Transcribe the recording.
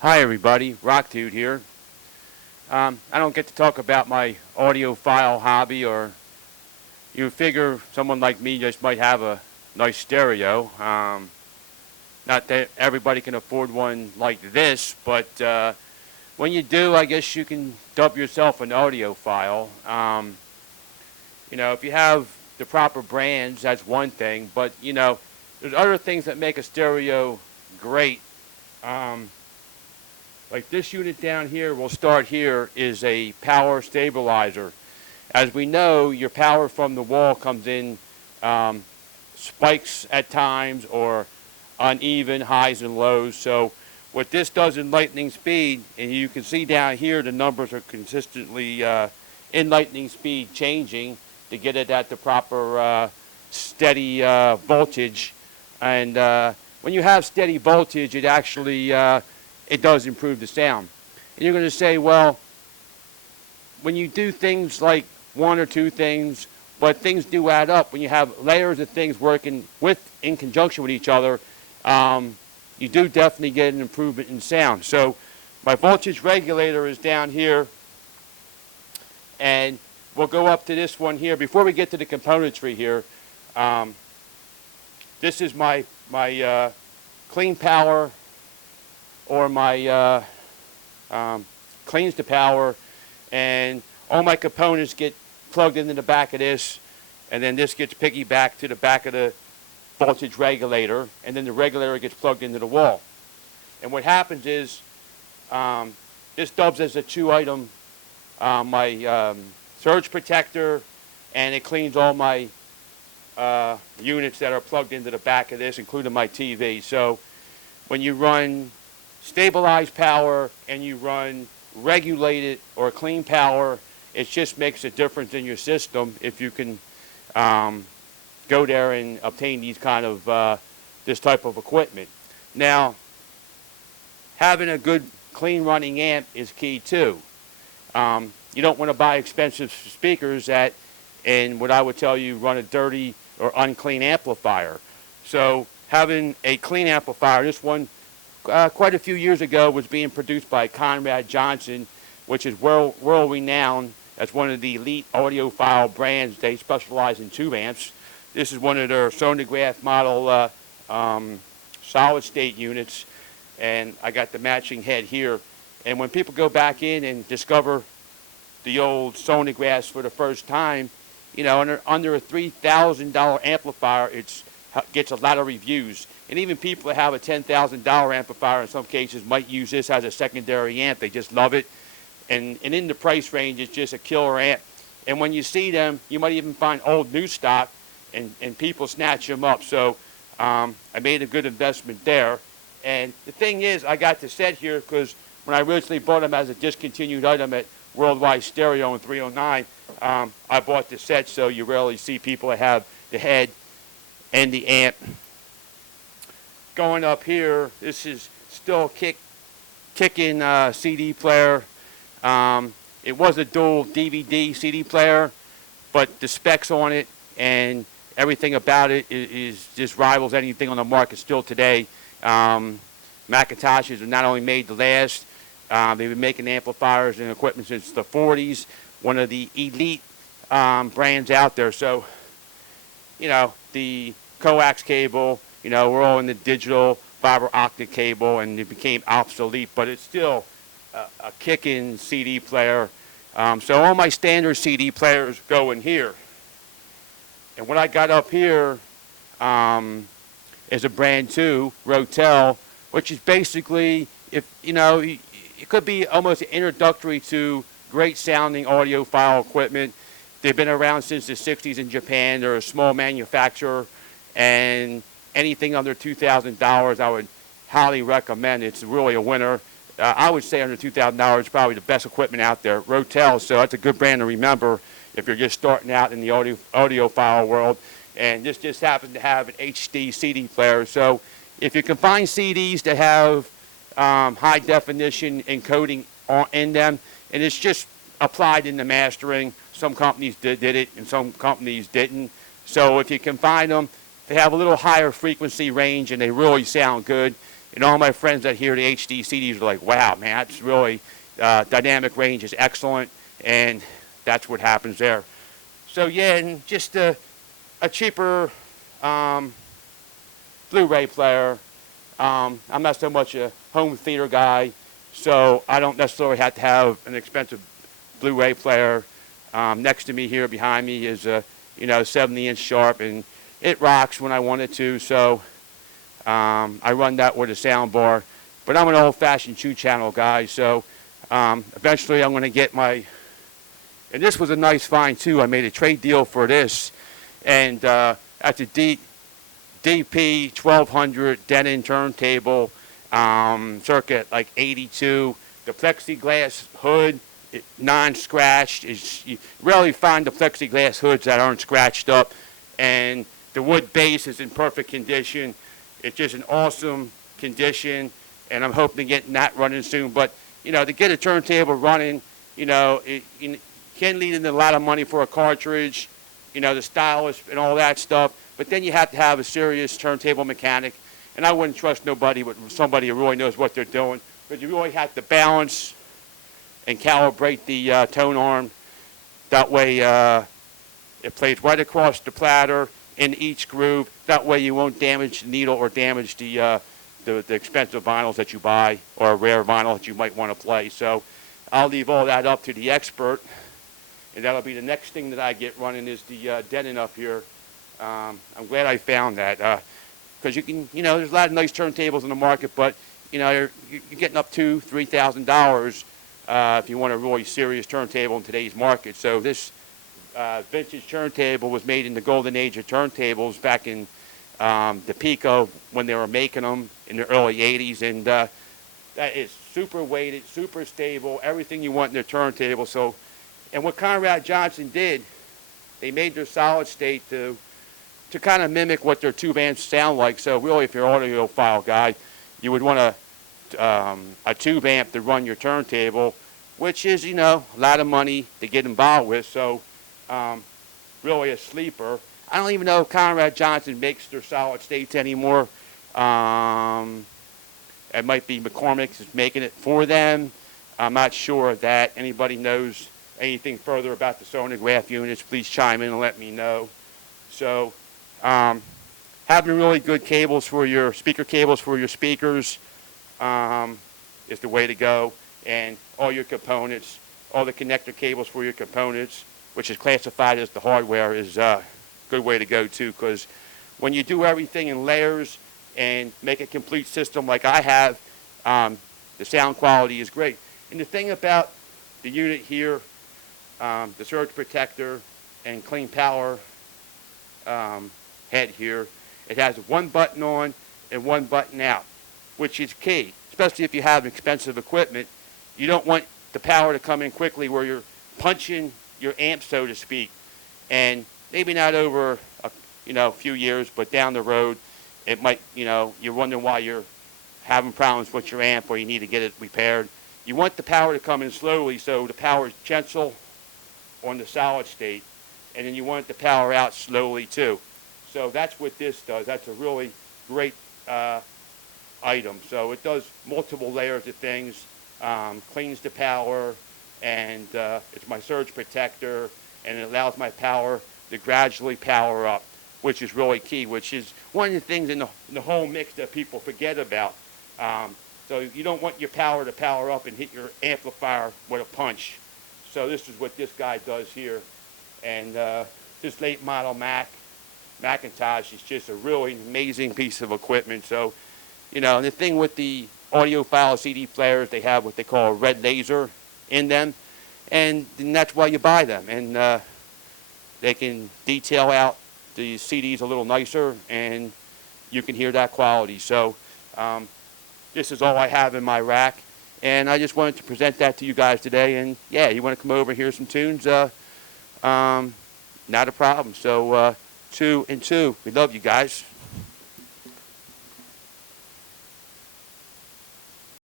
Hi everybody, Rock Dude here. I don't get to talk about my audiophile hobby, or you figure someone like me just might have a nice stereo. Not that everybody can afford one like this, but when you do, I guess you can dub yourself an audiophile. If you have the proper brands, that's one thing, but there's other things that make a stereo great. Like this unit down here, we'll start here, is a power stabilizer. As we know, your power from the wall comes in spikes at times, or uneven highs and lows. So what this does in lightning speed, and you can see down here the numbers are consistently in lightning speed changing to get it at the proper steady voltage. And when you have steady voltage, it actually it does improve the sound. And you're going to say, well, when you do things like one or two things, but things do add up. When you have layers of things working in conjunction with each other, you do definitely get an improvement in sound. So my voltage regulator is down here, and we'll go up to this one here. Before we get to the componentry here, this is my clean power, or my cleans to power, and all my components get plugged into the back of this, and then this gets piggybacked to the back of the voltage regulator, and then the regulator gets plugged into the wall. And what happens is this dubs as a two-item, my surge protector, and it cleans all my units that are plugged into the back of this, including my TV. So when you run stabilized power and you run regulated or clean power, it just makes a difference in your system if you can go there and obtain these kind of this type of equipment. Now, having a good clean running amp is key too. You don't want to buy expensive speakers that, and what I would tell you, run a dirty or unclean amplifier. So having a clean amplifier, this one quite a few years ago was being produced by Conrad Johnson, which is world-renowned as one of the elite audiophile brands. They specialize in tube amps. This is one of their sonograph model solid-state units, and I got the matching head here. And when people go back in and discover the old sonographs for the first time, under a $3,000 amplifier, it gets a lot of reviews. And even people that have a $10,000 amplifier in some cases might use this as a secondary amp. They just love it. And in the price range, it's just a killer amp. And when you see them, you might even find old new stock, and people snatch them up. So I made a good investment there. And the thing is, I got the set here because when I originally bought them as a discontinued item at Worldwide Stereo in 309, I bought the set, so you rarely see people that have the head and the amp. Going up here, this is still kicking CD player. It was a dual DVD CD player, but the specs on it and everything about it is just rivals anything on the market still today. Macintoshes have not only made the last, they've been making amplifiers and equipment since the 40s, one of the elite brands out there. So, the coax cable, we're all in the digital fiber optic cable, and it became obsolete, but it's still a kicking CD player. So all my standard CD players go in here. And what I got up here is a brand new Rotel, which is basically, it could be almost introductory to great sounding audiophile equipment. They've been around since the 60s in Japan. They're a small manufacturer, and anything under $2,000 I would highly recommend. It's really a winner. I would say under $2,000 is probably the best equipment out there, Rotel. So that's a good brand to remember if you're just starting out in the audiophile world. And this just happens to have an HD CD player. So if you can find CDs that have high definition encoding in them, and it's just applied in the mastering. Some companies did it, and some companies didn't. So if you can find them, they have a little higher frequency range, and they really sound good. And all my friends that hear the HD CDs are like, wow, man, that's really, dynamic range is excellent, and that's what happens there. So yeah, and just a cheaper Blu-ray player. I'm not so much a home theater guy, so I don't necessarily have to have an expensive Blu-ray player. Next to me here, behind me, is a 70-inch Sharp, and it rocks when I want it to. So I run that with a sound bar. But I'm an old-fashioned 2-channel guy, so eventually I'm going to get my. And this was a nice find too. I made a trade deal for this, and at the DP 1200 Denon turntable, circuit like 82. The plexiglass hood, non-scratched. You rarely find the plexiglass hoods that aren't scratched up, and the wood base is in perfect condition. It's just an awesome condition, and I'm hoping to get that running soon. But to get a turntable running, it can lead into a lot of money for a cartridge, the stylus and all that stuff. But then you have to have a serious turntable mechanic, and I wouldn't trust nobody but somebody who really knows what they're doing. But you really have to balance and calibrate the tone arm. That way it plays right across the platter in each groove. That way you won't damage the needle or damage the expensive vinyls that you buy, or a rare vinyl that you might want to play. So I'll leave all that up to the expert, and that'll be the next thing that I get running is the Denon up here. I'm glad I found that, because you can, there's a lot of nice turntables in the market, but you're getting up to $3,000 if you want a really serious turntable in today's market. So this vintage turntable was made in the golden age of turntables back in the peak of when they were making them in the early 80s, and that is super weighted, super stable, everything you want in a turntable. So, and what Conrad Johnson did, they made their solid state to kind of mimic what their tube amps sound like. So really, if you're an audiophile guy, you would want a tube amp to run your turntable, which is, a lot of money to get involved with. So really a sleeper. I don't even know if Conrad Johnson makes their solid states anymore. It might be McCormick's is making it for them. I'm not sure of that. Anybody knows anything further about the sonograph units, please chime in and let me know. So having really good cables for your speaker cables for your speakers is the way to go. And all your components, all the connector cables for your components, which is classified as the hardware, is a good way to go too, because when you do everything in layers and make a complete system like I have, the sound quality is great. And the thing about the unit here, the surge protector and clean power head here, it has one button on and one button out, which is key, especially if you have expensive equipment. You don't want the power to come in quickly where you're punching your amp, so to speak, and maybe not over a few years, but down the road, it might, you're wondering why you're having problems with your amp or you need to get it repaired. You want the power to come in slowly so the power is gentle on the solid state, and then you want it to power out slowly too. So that's what this does. That's a really great item. So it does multiple layers of things, cleans the power, and it's my surge protector, and it allows my power to gradually power up, which is really key, which is one of the things in the whole mix that people forget about. So you don't want your power to power up and hit your amplifier with a punch. So this is what this guy does here. And this late model Macintosh is just a really amazing piece of equipment. So, and the thing with the audiophile CD players, they have what they call a red laser in them, and that's why you buy them. And they can detail out the CDs a little nicer, and you can hear that quality. So this is all I have in my rack, and I just wanted to present that to you guys today. And yeah, you want to come over and hear some tunes, not a problem. So 2 and 2, we love you guys.